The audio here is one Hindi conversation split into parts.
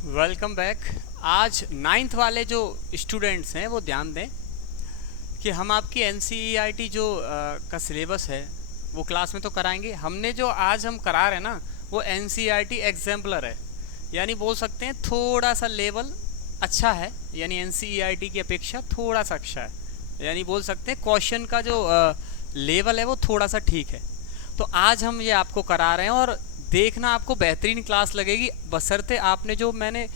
Welcome back. आज नाइन्थ वाले जो स्टूडेंट्स हैं वो ध्यान दें कि हम आपकी एनसीईआरटी जो का सिलेबस है वो क्लास में तो कराएंगे। हमने जो आज हम करा रहे हैं ना वो एनसीईआरटी एग्जाम्पलर है, यानी बोल सकते हैं थोड़ा सा लेवल अच्छा है, यानी एनसीईआरटी की अपेक्षा थोड़ा सा अच्छा है, यानी बोल सकते हैं क्वेश्चन का जो लेवल है वो थोड़ा सा ठीक है। तो आज हम ये आपको करा रहे हैं और देखना आपको बेहतरीन क्लास लगेगी, बशर्ते आपने जो मैंने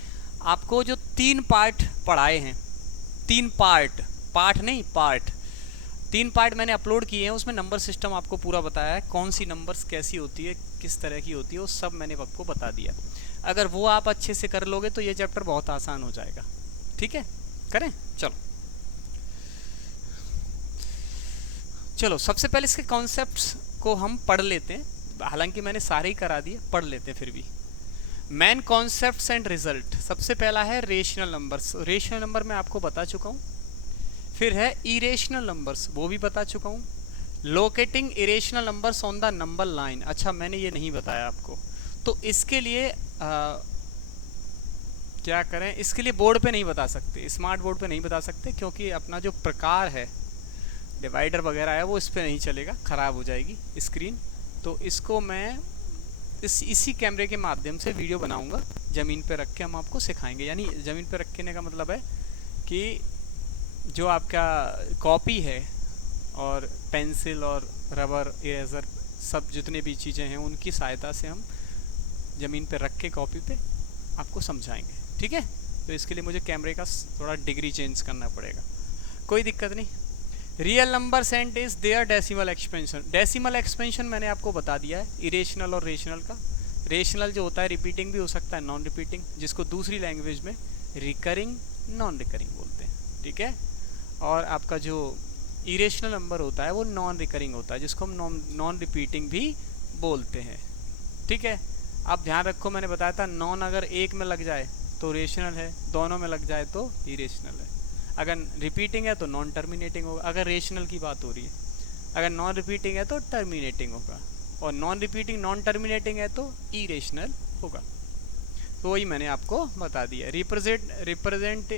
आपको जो 3 पार्ट पढ़ाए हैं, 3 पार्ट, पार्ट नहीं पार्ट, 3 पार्ट मैंने अपलोड किए हैं। उसमें नंबर सिस्टम आपको पूरा बताया है, कौन सी नंबर्स कैसी होती है, किस तरह की होती है, वो सब मैंने आपको बता दिया। अगर वो आप अच्छे से कर लोगे तो ये चैप्टर बहुत आसान हो जाएगा। ठीक है, करें? चलो चलो सबसे पहले इसके कॉन्सेप्ट्स को हम पढ़ लेते हैं। हालांकि मैंने सारे ही करा दिए, पढ़ लेते हैं फिर भी। Main concepts and result. सबसे पहला है रेशनल नंबर्स। रेशनल नंबर मैं आपको बता चुका हूँ। फिर है इरेशनल नंबर्स, वो भी बता चुका हूँ। Locating irrational numbers on the number line, अच्छा मैंने ये नहीं बताया आपको। तो इसके लिए क्या करें, इसके लिए बोर्ड पे नहीं बता सकते, स्मार्ट बोर्ड पे नहीं बता सकते, क्योंकि अपना जो प्रकार है डिवाइडर वगैरह है वो इस पर नहीं चलेगा, ख़राब हो जाएगी स्क्रीन। तो इसको मैं इसी कैमरे के माध्यम से वीडियो बनाऊंगा, ज़मीन पे रख के हम आपको सिखाएंगे। यानी ज़मीन पे रखने का मतलब है कि जो आपका कॉपी है और पेंसिल और रबर इरेज़र सब जितने भी चीज़ें हैं उनकी सहायता से हम ज़मीन पे रख के कॉपी पे आपको समझाएंगे। ठीक है, तो इसके लिए मुझे कैमरे का थोड़ा डिग्री चेंज करना पड़ेगा, कोई दिक्कत नहीं। Real number set is their decimal expansion. Decimal expansion मैंने आपको बता दिया है इरेशनल और रेशनल का। रेशनल जो होता है रिपीटिंग भी हो सकता है, नॉन रिपीटिंग, जिसको दूसरी लैंग्वेज में रिकरिंग नॉन रिकरिंग बोलते हैं। ठीक है, और आपका जो इरेशनल नंबर होता है वो नॉन रिकरिंग होता है, जिसको हम नॉन रिपीटिंग भी बोलते हैं। ठीक है, आप ध्यान रखो, मैंने बताया था नॉन अगर एक में लग जाए तो रेशनल है, दोनों में लग जाए तो इरेशनल है। अगर रिपीटिंग है तो नॉन टर्मिनेटिंग होगा, अगर रेशनल की बात हो रही है। अगर नॉन रिपीटिंग है तो टर्मिनेटिंग होगा, और नॉन रिपीटिंग नॉन टर्मिनेटिंग है तो इरेशनल होगा। तो वही मैंने आपको बता दिया। रिप्रेजेंट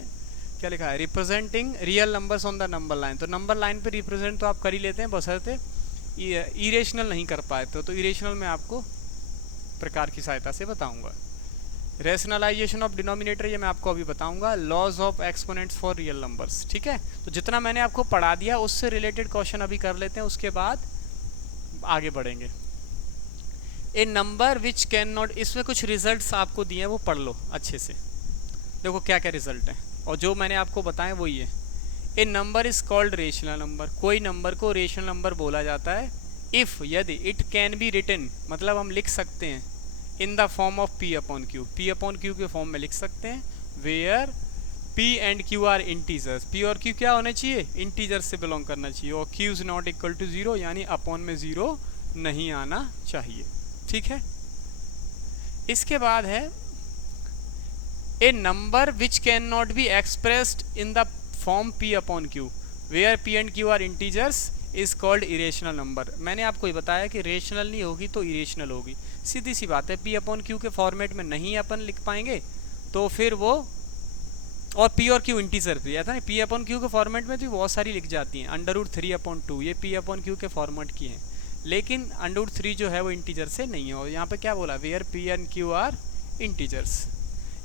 क्या लिखा है, representing real numbers on the number line. तो नंबर लाइन पे रिप्रेजेंट तो आप कर ही लेते हैं, बशर्ते इरेशनल नहीं कर पाए तो इरेशनल में आपको प्रकार की सहायता से बताऊंगा। रेशनलाइजेशन ऑफ डिनोमिनेटर ये मैं आपको अभी बताऊंगा। Laws of exponents for real numbers. ठीक है, तो जितना मैंने आपको पढ़ा दिया उससे रिलेटेड क्वेश्चन अभी कर लेते हैं, उसके बाद आगे बढ़ेंगे। ए नंबर विच कैन नॉट, इसमें कुछ रिजल्ट्स आपको दिए हैं वो पढ़ लो अच्छे से, देखो क्या क्या रिजल्ट है, और जो मैंने आपको बताया वही है। A number is called rational number. कोई नंबर को रेशनल नंबर बोला जाता है इफ़, यदि इट कैन बी रिटन, मतलब हम लिख सकते हैं in the form of P upon Q, P upon Q के फॉर्म में लिख सकते हैं, where P and Q are integers. P और क्यू क्या होने चाहिए, इंटीजर्स से बिलोंग करना चाहिए, और Q is not equal to zero, यानी अपॉन में जीरो नहीं आना चाहिए। ठीक है, इसके बाद है a number which can not be expressed in the form P upon Q where P and Q are integers is called irrational number. मैंने आपको ये बताया कि रेशनल नहीं होगी तो इरेशनल होगी, सीधी सी बात है। पी अपॉन क्यू के फॉर्मेट में नहीं अपन लिख पाएंगे तो फिर वो, और पी और क्यू इंटीजर भी आता है, पी अपॉन क्यू के फॉर्मेट में तो बहुत सारी लिख जाती हैं, √3/2 ये पी अपॉन क्यू के फॉर्मेट की हैं, लेकिन √3 जो है वो इंटीजर से नहीं है। और यहाँ पे क्या बोला, where P and Q are integers.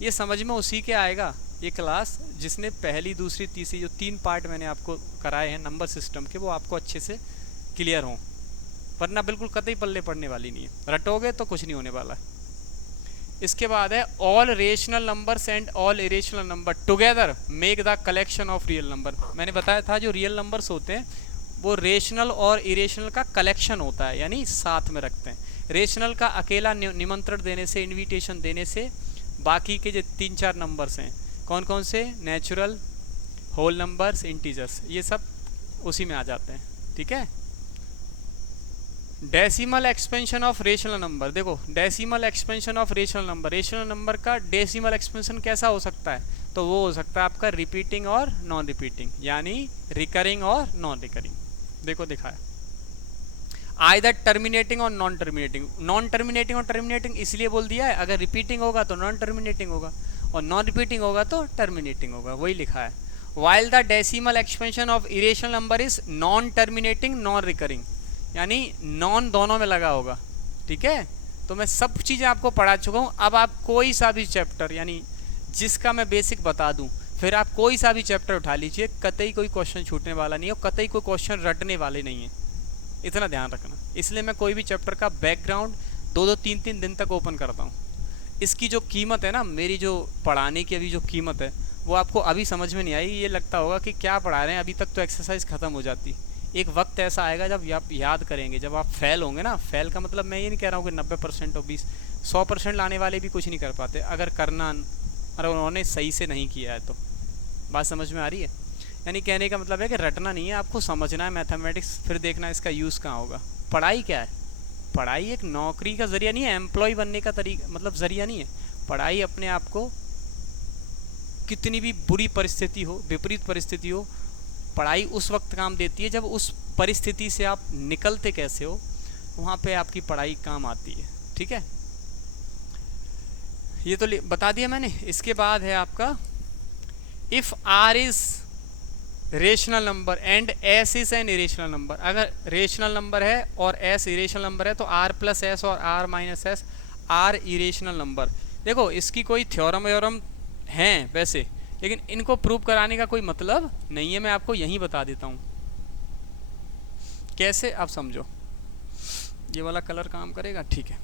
ये समझ में उसी के आएगा ये क्लास जिसने पहली दूसरी तीसरी जो 3 पार्ट मैंने आपको कराए हैं नंबर सिस्टम के, वो आपको अच्छे से क्लियर हों, वरना बिल्कुल कतई पल्ले पड़ने वाली नहीं है, रटोगे तो कुछ नहीं होने वाला। इसके बाद है all rational numbers and all irrational number together make the collection of real number. मैंने बताया था जो रियल नंबर्स होते हैं वो रेशनल और इरेशनल का कलेक्शन होता है, यानी साथ में रखते हैं। रेशनल का अकेला निमंत्रण देने से, इन्विटेशन देने से, बाकी के जो 3-4 नंबर्स हैं कौन कौन से, नेचुरल, होल नंबर्स, इंटीजर्स, ये सब उसी में आ जाते हैं। ठीक है, decimal expansion of rational number. देखो decimal expansion of rational number, rational number का डेसिमल एक्सपेंशन कैसा हो सकता है, तो वो हो सकता है आपका रिपीटिंग और नॉन रिपीटिंग, यानी रिकरिंग और नॉन रिकरिंग। देखो दिखाया, आइदर टर्मिनेटिंग और नॉन टर्मिनेटिंग। नॉन टर्मिनेटिंग और टर्मिनेटिंग इसलिए बोल दिया है, अगर रिपीटिंग होगा तो नॉन टर्मिनेटिंग होगा, और नॉन रिपीटिंग होगा तो टर्मिनेटिंग होगा, वही लिखा है। While the decimal expansion of irrational number is non terminating non recurring, यानी नॉन दोनों में लगा होगा, ठीक है। तो मैं सब चीज़ें आपको पढ़ा चुका हूँ। अब आप कोई सा भी चैप्टर, यानी जिसका मैं बेसिक बता दूँ, फिर आप कोई सा भी चैप्टर उठा लीजिए, कतई कोई क्वेश्चन छूटने वाला नहीं है और कतई कोई क्वेश्चन रटने वाले नहीं है, इतना ध्यान रखना। इसलिए मैं कोई भी चैप्टर का बैकग्राउंड 2-2, 3-3 दिन तक ओपन करता हूँ। इसकी जो कीमत है ना, मेरी जो पढ़ाने की अभी जो कीमत है, वो आपको अभी समझ में नहीं आई। ये लगता होगा कि क्या पढ़ा रहे हैं, अभी तक तो एक्सरसाइज ख़त्म हो जाती। एक वक्त ऐसा आएगा जब आप याद करेंगे, जब आप फेल होंगे ना। फेल का मतलब मैं ये नहीं कह रहा हूँ कि 90% और 100% लाने वाले भी कुछ नहीं कर पाते, अगर करना और उन्होंने सही से नहीं किया है तो। बात समझ में आ रही है? यानी कहने का मतलब है कि रटना नहीं है, आपको समझना है मैथमेटिक्स, फिर देखना इसका यूज़ कहाँ होगा। पढ़ाई क्या है? पढ़ाई एक नौकरी का ज़रिया नहीं है, एम्प्लॉय बनने का तरीका मतलब ज़रिया नहीं है। पढ़ाई अपने आप को कितनी भी बुरी परिस्थिति हो, विपरीत परिस्थिति हो, पढ़ाई उस वक्त काम देती है जब उस परिस्थिति से आप निकलते कैसे हो, वहाँ पे आपकी पढ़ाई काम आती है, ठीक है। ये तो बता दिया मैंने। इसके बाद है आपका if r is rational number and s is an irrational number. अगर रेशनल नंबर है और एस इरेशनल नंबर है तो आर प्लस एस और r minus s are irrational number. देखो इसकी कोई थ्योरम व्योरम हैं वैसे, लेकिन इनको प्रूव कराने का कोई मतलब नहीं है, मैं आपको यहीं बता देता हूँ कैसे, आप समझो। ये वाला कलर काम करेगा, ठीक है।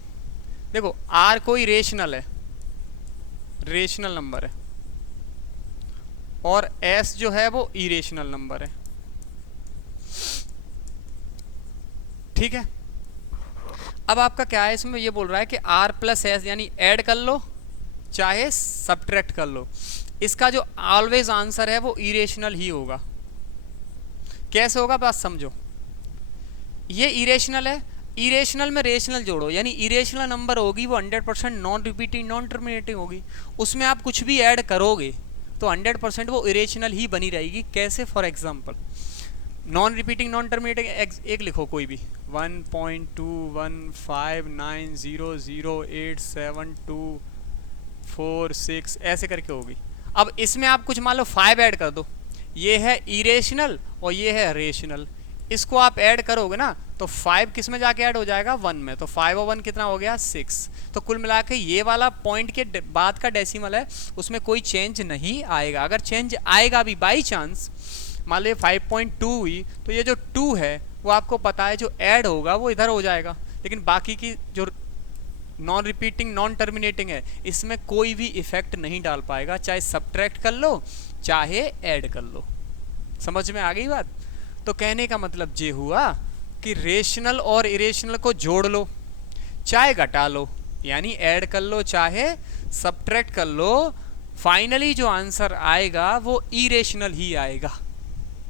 देखो आर कोई रेशनल है, रेशनल नंबर है, और एस जो है वो इरेशनल नंबर है, ठीक है। अब आपका क्या है, इसमें ये बोल रहा है कि आर प्लस एस यानी ऐड कर लो चाहे सब्ट्रैक्ट कर लो, इसका जो ऑलवेज आंसर है वो इरेशनल ही होगा। कैसे होगा बात समझो। ये इरेशनल है, इरेशनल में रेशनल जोड़ो, यानी इरेशनल नंबर होगी वो 100% नॉन रिपीटिंग नॉन टर्मिनेटिंग होगी। उसमें आप कुछ भी ऐड करोगे तो 100% वो इरेशनल ही बनी रहेगी। कैसे? For example non repeating non terminating एक लिखो कोई भी 1.215090087246 ऐसे करके होगी। अब इसमें आप कुछ मान लो 5 ऐड कर दो, ये है इरेशनल और ये है रेशनल, इसको आप ऐड करोगे ना तो 5 किस में जाके ऐड हो जाएगा? 1 में। तो 5 और 1 कितना हो गया? 6। तो कुल मिला के ये वाला पॉइंट के बाद का डेसिमल है, उसमें कोई चेंज नहीं आएगा। अगर चेंज आएगा भी बाई चांस, मान लो 5.2 हुई तो ये जो 2 है वो आपको पता है जो ऐड होगा वो इधर हो जाएगा, लेकिन बाकी की जो नॉन रिपीटिंग नॉन टर्मिनेटिंग है इसमें कोई भी इफेक्ट नहीं डाल पाएगा, चाहे सब्ट्रैक्ट कर लो चाहे ऐड कर लो। समझ में आ गई बात? तो कहने का मतलब ये हुआ कि रेशनल और इरेशनल को जोड़ लो चाहे घटा लो, यानी ऐड कर लो चाहे सब्ट्रैक्ट कर लो, फाइनली जो आंसर आएगा वो इरेशनल ही आएगा,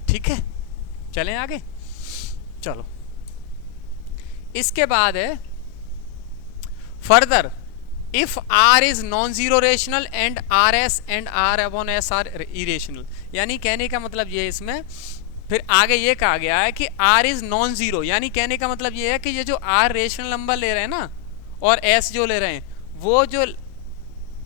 ठीक है। चलें आगे, चलो। इसके बाद है further if r is non zero rational and r s and r upon s are irrational. यानी कहने का मतलब ये, इसमें फिर आगे ये कहा गया है कि आर इज नॉन जीरो, यानी कहने का मतलब ये है कि ये जो आर रेशनल नंबर ले रहे हैं ना और एस जो ले रहे हैं, वो जो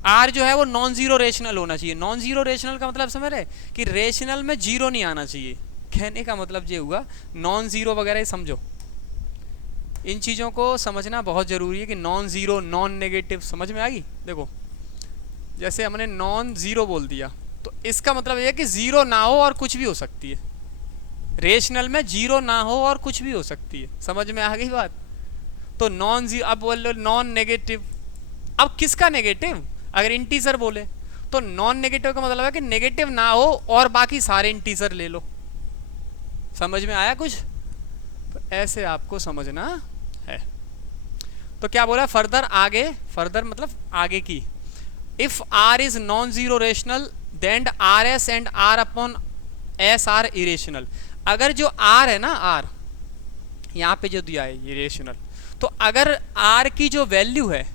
आर जो है वो नॉन जीरो रेशनल होना चाहिए। नॉन जीरो रेशनल का मतलब समझ रहे कि रेशनल में जीरो नहीं आना चाहिए। कहने का मतलब ये हुआ नॉन जीरो वगैरह समझो, इन चीज़ों को समझना बहुत ज़रूरी है कि नॉन ज़ीरो नॉन नेगेटिव समझ में आ गई। देखो जैसे हमने नॉन ज़ीरो बोल दिया तो इसका मतलब ये है कि ज़ीरो ना हो और कुछ भी हो सकती है, रेशनल में जीरो ना हो और कुछ भी हो सकती है। समझ में आ गई बात? तो नॉन जीरो, अब बोल लो नॉन नेगेटिव, अब किसका नेगेटिव? अगर इंटीजर बोले तो नॉन नेगेटिव का मतलब है कि नेगेटिव ना हो और बाकी सारे इंटीजर ले लो। समझ में आया कुछ? तो ऐसे आपको समझना है। तो क्या बोला फर्दर, आगे, फर्दर मतलब आगे की। If r is non zero rational then r s and r upon s are irrational. अगर जो आर है ना, आर यहाँ पे जो दिया है इरेशनल, तो अगर आर की जो वैल्यू है,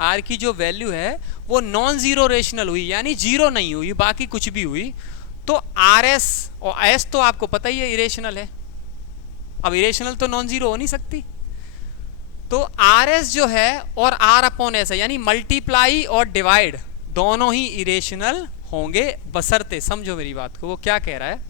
आर की जो वैल्यू है वो नॉन जीरो रेशनल हुई, यानी जीरो नहीं हुई बाकी कुछ भी हुई, तो आर एस, और एस तो आपको पता ही है इरेशनल है, अब इरेशनल तो नॉन जीरो हो नहीं सकती। तो आर एस जो है और आर अपॉन एस है, यानी मल्टीप्लाई और डिवाइड दोनों ही इरेशनल होंगे बशर्ते, समझो मेरी बात को, वो क्या कह रहा है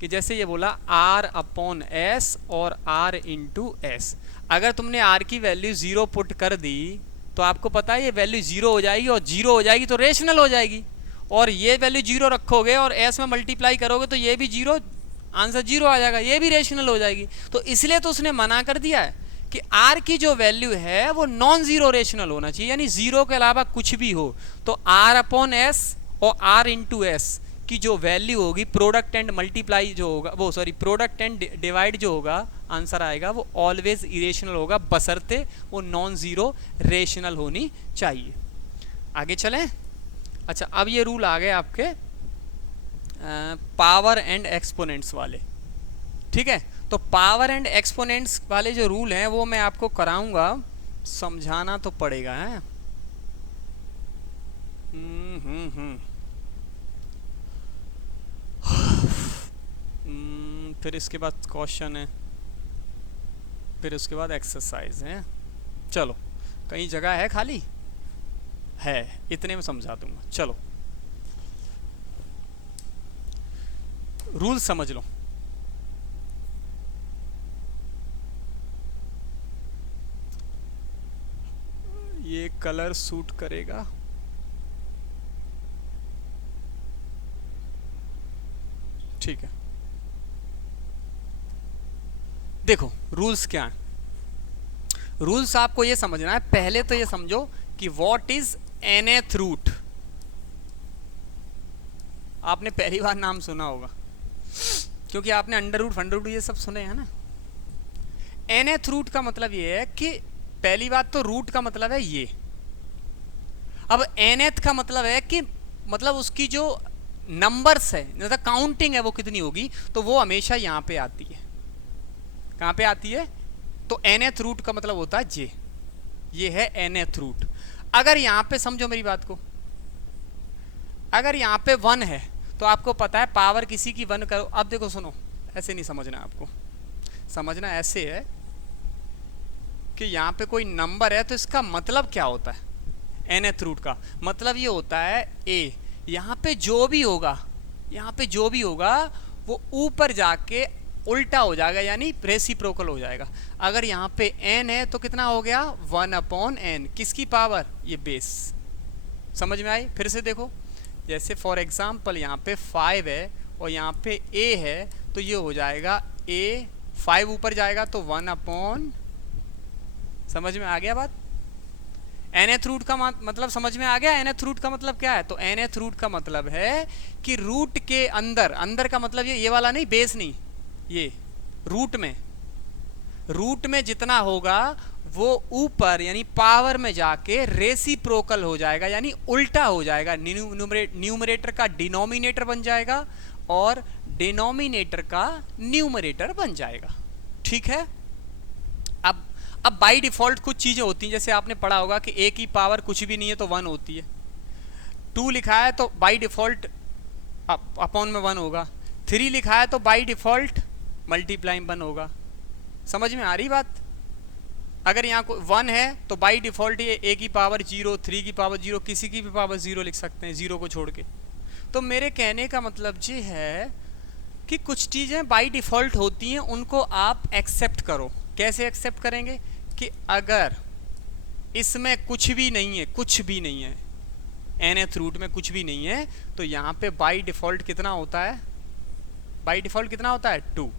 कि जैसे ये बोला r अपॉन s और r इंटू एस, अगर तुमने r की वैल्यू 0 पुट कर दी तो आपको पता है ये वैल्यू 0 हो जाएगी, और 0 हो जाएगी तो रेशनल हो जाएगी, और ये वैल्यू 0 रखोगे और s में मल्टीप्लाई करोगे तो ये भी 0, आंसर 0 आ जाएगा, ये भी रेशनल हो जाएगी। तो इसलिए तो उसने मना कर दिया है कि r की जो वैल्यू है वो नॉन जीरो रेशनल होना चाहिए, यानी 0 के अलावा कुछ भी हो। तो r अपॉन s और r इंटू एस की जो वैल्यू होगी, प्रोडक्ट एंड मल्टीप्लाई जो होगा, वो सॉरी प्रोडक्ट एंड डिवाइड जो होगा, आंसर आएगा वो ऑलवेज इरेशनल होगा, बशर्ते वो नॉन जीरो रेशनल होनी चाहिए। आगे चलें। अच्छा, अब ये रूल आ गए आपके पावर एंड एक्सपोनेंट्स वाले, ठीक है। तो पावर एंड एक्सपोनेंट्स वाले जो रूल हैं वो मैं आपको कराऊंगा, समझाना तो पड़ेगा है। फिर इसके बाद क्वेश्चन है, फिर उसके बाद एक्सरसाइज है। चलो, कहीं जगह है खाली? है, इतने में समझा दूंगा। चलो, रूल समझ लो। ये कलर सूट करेगा, ठीक है। देखो रूल्स क्या हैं। रूल्स आपको ये समझना है, पहले तो ये समझो कि व्हाट इज nth रूट। आपने पहली बार नाम सुना होगा क्योंकि आपने अंडर रूट फंडर रूट ये सब सुने हैं ना। nth रूट का मतलब ये है कि पहली बात तो रूट का मतलब है ये। अब nth का मतलब है कि मतलब उसकी जो नंबर्स है, मतलब काउंटिंग है, वो कितनी होगी, तो वो हमेशा यहाँ पे आती है। कहाँ पे आती है? तो nth रूट का मतलब होता है जे, ये है nth रूट। अगर यहाँ पे समझो मेरी बात को, अगर यहाँ पे 1 है तो आपको पता है पावर किसी की 1 करो। अब देखो सुनो, ऐसे नहीं समझना, आपको समझना ऐसे है कि यहाँ पे कोई नंबर है तो इसका मतलब क्या होता है। nth रूट का मतलब ये होता है a, यहाँ पे जो भी होगा, यहाँ पे जो भी होगा वो ऊपर जाके उल्टा हो जाएगा, यानी रेसिप्रोकल हो जाएगा। अगर यहाँ पे n है तो कितना हो गया? 1 अपॉन n, किसकी पावर? ये बेस। समझ में आई? फिर से देखो, जैसे फॉर एग्जाम्पल यहाँ पे 5 है और यहाँ पे a है, तो ये हो जाएगा a, 5 ऊपर जाएगा तो 1 अपॉन, समझ में आ गया बात? nth रूट का मतलब समझ में आ गया? nth रूट का मतलब क्या है? तो nth रूट का मतलब है कि रूट के अंदर, अंदर का मतलब ये वाला नहीं, बेस नहीं, ये रूट में जितना होगा वो ऊपर यानी पावर में जाके रेसिप्रोकल हो जाएगा, यानी उल्टा हो जाएगा। न्यूमरेटर का डिनोमिनेटर बन जाएगा और डिनोमिनेटर का न्यूमरेटर बन जाएगा, ठीक है। अब बाय डिफॉल्ट कुछ चीजें होती हैं, जैसे आपने पढ़ा होगा कि a की पावर कुछ भी नहीं है तो 1 होती है। 2 लिखा है तो बाय डिफॉल्ट अपॉन में 1 होगा। 3 लिखा है तो बाय डिफॉल्ट मल्टीप्लाइंग 1 होगा। समझ में आ रही बात? अगर यहाँ को 1 है तो बाय डिफॉल्ट ये a की पावर 0, 3 की पावर 0, किसी की भी पावर 0 लिख सकते हैं, 0 को छोड़ के। तो मेरे कहने का मतलब ये है कि कुछ चीज़ें बाय डिफॉल्ट होती हैं, उनको आप एक्सेप्ट करो। कैसे एक्सेप्ट करेंगे? कि अगर इसमें कुछ भी नहीं है, कुछ भी नहीं है, nth रूट में कुछ भी नहीं है, तो यहाँ पे बाय डिफॉल्ट कितना होता है? बाय डिफॉल्ट कितना होता है? 2।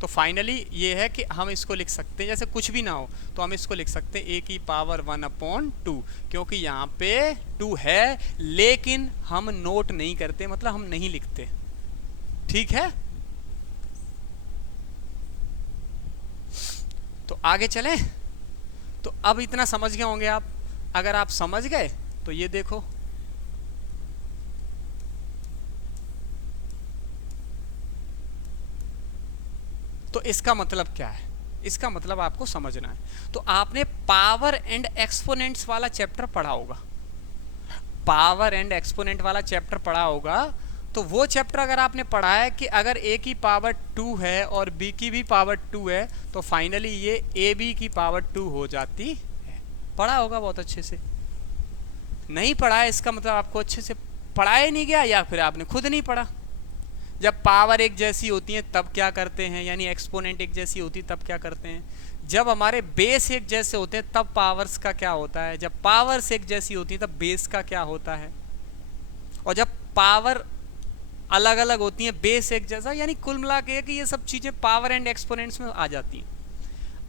तो फाइनली ये है कि हम इसको लिख सकते हैं, जैसे कुछ भी ना हो तो हम इसको लिख सकते हैं a की पावर 1 अपॉन 2, क्योंकि यहाँ पे 2 है लेकिन हम नोट नहीं करते, मतलब हम नहीं लिखते, ठीक है। तो आगे चलें। तो अब इतना समझ गए होंगे आप। अगर आप समझ गए तो ये देखो, तो इसका मतलब क्या है? इसका मतलब आपको समझना है। तो आपने पावर एंड एक्सपोनेंट्स वाला चैप्टर पढ़ा होगा, पावर एंड एक्सपोनेंट वाला चैप्टर पढ़ा होगा। तो वो चैप्टर अगर आपने पढ़ा है कि अगर a की पावर 2 है और b की भी पावर 2 है तो फाइनली ये ab की पावर 2 हो जाती है, पढ़ा होगा बहुत अच्छे से। नहीं पढ़ा है इसका मतलब आपको अच्छे से पढ़ाया नहीं गया या फिर आपने खुद नहीं पढ़ा। जब पावर एक जैसी होती है तब क्या करते हैं, यानी एक्सपोनेंट एक जैसी होती है तब क्या करते हैं। जब हमारे बेस एक जैसे होते हैं तब पावर्स का क्या होता है। जब पावर्स एक जैसी होती है तब बेस का क्या होता है। और जब पावर अलग अलग होती हैं बेस एक जैसा, यानी कुल मिला के कि ये सब चीज़ें पावर एंड एक्सपोनेंट्स में आ जाती हैं।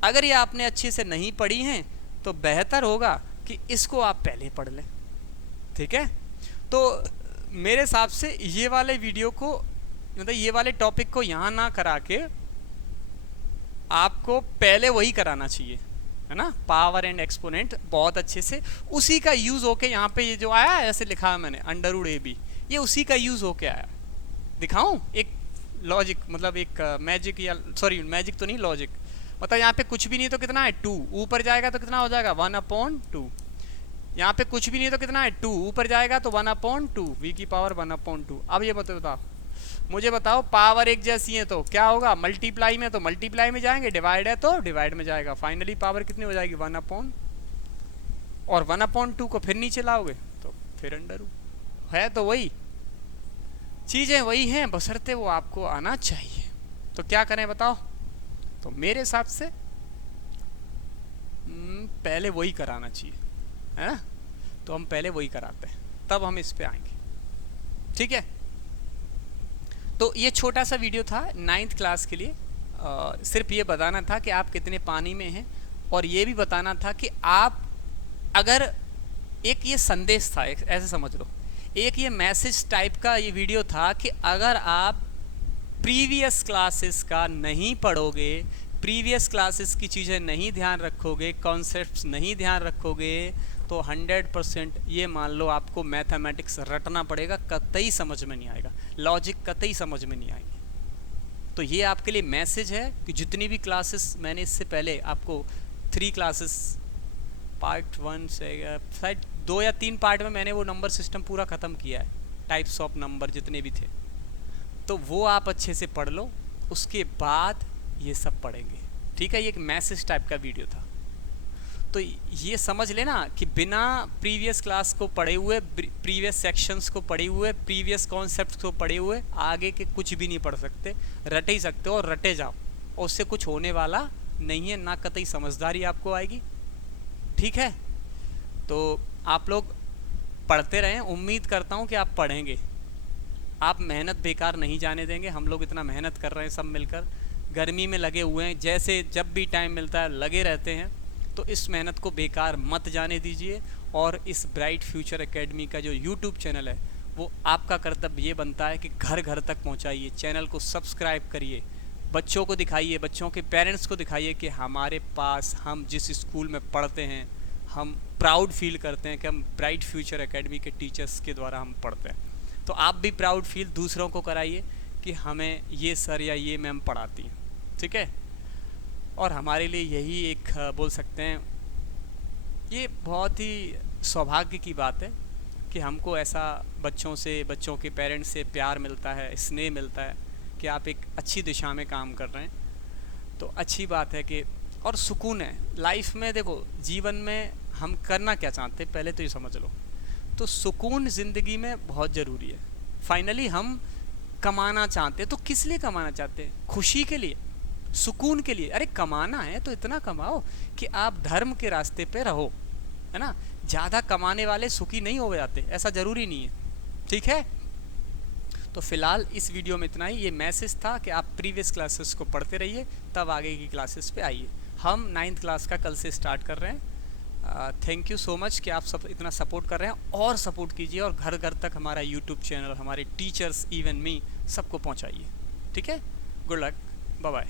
अगर ये आपने अच्छे से नहीं पढ़ी हैं तो बेहतर होगा कि इसको आप पहले पढ़ लें। ठीक है, तो मेरे हिसाब से ये वाले वीडियो को, मतलब ये वाले टॉपिक को यहाँ ना करा के आपको पहले वही कराना चाहिए, है ना, पावर एंड एक्सपोनेंट बहुत अच्छे से। उसी का यूज़ होके यहाँ पे ये जो आया है ऐसे लिखा है मैंने √AB, ये उसी का यूज़ होके आया। दिखाऊं एक लॉजिक, मतलब एक मैजिक, या सॉरी मैजिक तो नहीं, लॉजिक। मतलब यहाँ पे कुछ भी नहीं तो कितना है 2, ऊपर जाएगा तो कितना हो जाएगा 1/2। यहाँ पे कुछ भी नहीं तो कितना है 2, ऊपर जाएगा तो 1/2, v की पावर 1/2। अब ये बताओ, मुझे बताओ, पावर एक जैसी है तो क्या होगा, मल्टीप्लाई में तो मल्टीप्लाई में जाएंगे, डिवाइड है तो डिवाइड में जाएगा। फाइनली पावर कितनी हो जाएगी 1/, और 1/2 को फिर नीचे लाओगे तो फिर √। है तो वही चीज़ें वही हैं, बशर्ते वो आपको आना चाहिए। तो क्या करें बताओ। तो मेरे हिसाब से पहले वही कराना चाहिए, है ना। तो हम पहले वही कराते हैं, तब हम इस पे आएंगे। ठीक है, तो ये छोटा सा वीडियो था 9th क्लास के लिए। सिर्फ ये बताना था कि आप कितने पानी में हैं, और ये भी बताना था कि आप अगर, एक ये संदेश था, एक ऐसे समझ लो, एक ये मैसेज टाइप का ये वीडियो था कि अगर आप प्रीवियस क्लासेस का नहीं पढ़ोगे, प्रीवियस क्लासेस की चीज़ें नहीं ध्यान रखोगे, कॉन्सेप्ट्स नहीं ध्यान रखोगे, तो 100% ये मान लो आपको मैथमेटिक्स रटना पड़ेगा, कतई समझ में नहीं आएगा, लॉजिक कतई समझ में नहीं आएगी। तो ये आपके लिए मैसेज है कि जितनी भी क्लासेस मैंने इससे पहले आपको 3 क्लासेस, पार्ट 1 से शायद 2 या 3 पार्ट में मैंने वो नंबर सिस्टम पूरा ख़त्म किया है, टाइप्स ऑफ नंबर जितने भी थे, तो वो आप अच्छे से पढ़ लो, उसके बाद ये सब पढ़ेंगे। ठीक है, ये एक मैसेज टाइप का वीडियो था। तो ये समझ लेना कि बिना प्रीवियस क्लास को पढ़े हुए, प्रीवियस सेक्शंस को पढ़े हुए, प्रीवियस कॉन्सेप्ट्स को पढ़े हुए आगे के कुछ भी नहीं पढ़ सकते। रटे ही सकते हो और रटे जाओ, और उससे कुछ होने वाला नहीं है, ना कतई समझदारी आपको आएगी। ठीक है, तो आप लोग पढ़ते रहें, उम्मीद करता हूँ कि आप पढ़ेंगे, आप मेहनत बेकार नहीं जाने देंगे। हम लोग इतना मेहनत कर रहे हैं सब मिलकर, गर्मी में लगे हुए हैं, जैसे जब भी टाइम मिलता है लगे रहते हैं, तो इस मेहनत को बेकार मत जाने दीजिए। और इस ब्राइट फ्यूचर एकेडमी का जो यूट्यूब चैनल है, वो आपका कर्तव्य ये बनता है कि घर घर तक पहुंचाइए, चैनल को सब्सक्राइब करिए, बच्चों को दिखाइए, बच्चों के पेरेंट्स को दिखाइए कि हमारे पास, हम जिस स्कूल में पढ़ते हैं, हम प्राउड फील करते हैं कि हम ब्राइट फ्यूचर एकेडमी के टीचर्स के द्वारा हम पढ़ते हैं। तो आप भी प्राउड फील दूसरों को कराइए कि हमें ये सर या ये मैम पढ़ाती हैं। ठीक है, और हमारे लिए यही एक बोल सकते हैं, ये बहुत ही सौभाग्य की बात है कि हमको ऐसा बच्चों से, बच्चों के पेरेंट्स से प्यार मिलता है, स्नेह मिलता है कि आप एक अच्छी दिशा में काम कर रहे हैं। तो अच्छी बात है कि, और सुकून है लाइफ में। देखो, जीवन में हम करना क्या चाहते हैं पहले तो ये समझ लो। तो सुकून ज़िंदगी में बहुत ज़रूरी है। फाइनली हम कमाना चाहते हैं, तो किस लिए कमाना चाहते हैं? खुशी के लिए, सुकून के लिए। अरे कमाना है तो इतना कमाओ कि आप धर्म के रास्ते पे रहो, है ना। ज़्यादा कमाने वाले सुखी नहीं हो जाते, ऐसा ज़रूरी नहीं है। ठीक है, तो फ़िलहाल इस वीडियो में इतना ही। ये मैसेज था कि आप प्रीवियस क्लासेस को पढ़ते रहिए, तब आगे की क्लासेस पे आइए। हम 9th क्लास का कल से स्टार्ट कर रहे हैं। थैंक यू सो मच कि आप सब इतना सपोर्ट कर रहे हैं, और सपोर्ट कीजिए, और घर घर तक हमारा यूट्यूब चैनल, हमारे टीचर्स, इवन मी, सबको पहुंचाइए। ठीक है, गुड लक, बाय बाय।